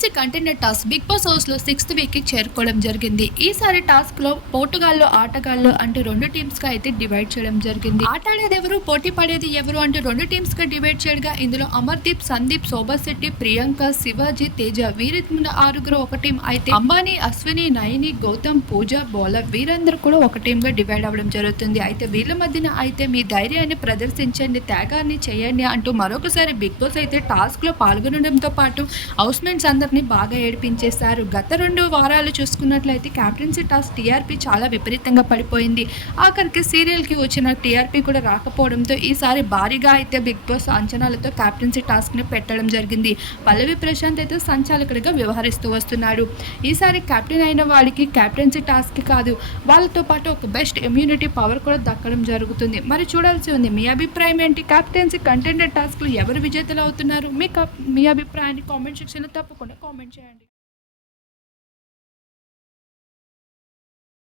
Captaincy contender task Bigg Boss హౌస్లో sixth వీక్కి చేరుకోవడం జరిగింది. ఈసారి టాస్క్లో పోర్టుగాల్లో ఆటగాళ్ళు అంటూ రెండు టీమ్స్గా అయితే డివైడ్ చేయడం జరిగింది. ఆట ఆడేది ఎవరు పోటీ పడేది ఎవరు అంటూ రెండు టీమ్స్గా డివైడ్ చేయగా ఇందులో అమర్దీప్ సందీప్ శోభా శెట్టి ప్రియాంక శివాజీ తేజ వీరి ఆరుగురు ఒక టీం అయితే అంబానీ అశ్విని నయని గౌతమ్ పూజ బౌలర్ వీరందరూ కూడా ఒక టీంగా డివైడ్ అవ్వడం జరుగుతుంది. అయితే వీళ్ళ మధ్యన అయితే మీ ధైర్యాన్ని ప్రదర్శించండి త్యాగాన్ని చేయండి అంటూ మరొకసారి బిగ్ బాస్ అయితే టాస్క్లో పాల్గొనడంతో పాటు హౌస్ మేట్స్ ని బాగా ఏడిపించేశారు. గత రెండు వారాలు చూసుకున్నట్లయితే క్యాప్టెన్సీ టాస్క్ టీఆర్పీ చాలా విపరీతంగా పడిపోయింది. ఆఖరికి సీరియల్కి వచ్చిన టీఆర్పీ కూడా రాకపోవడంతో ఈసారి భారీగా అయితే బిగ్ బాస్ అంచనాలతో క్యాప్టెన్సీ టాస్క్ని పెట్టడం జరిగింది. పల్లవి ప్రశాంత్ అయితే సంచాలకుడిగా వ్యవహరిస్తూ వస్తున్నాడు. ఈసారి కెప్టెన్ అయిన వాడికి క్యాప్టెన్సీ టాస్క్ కాదు వాళ్ళతో పాటు ఒక బెస్ట్ ఇమ్యూనిటీ పవర్ కూడా దక్కడం జరుగుతుంది. మరి చూడాల్సి ఉంది మీ అభిప్రాయం ఏంటి? క్యాప్టెన్సీ కంటెండెడ్ టాస్క్లు ఎవరు విజేతలు అవుతున్నారు? మీ మీ అభిప్రాయాన్ని కామెంట్ సెక్షన్లో తప్పకుండా కామెంట్ చేయండి.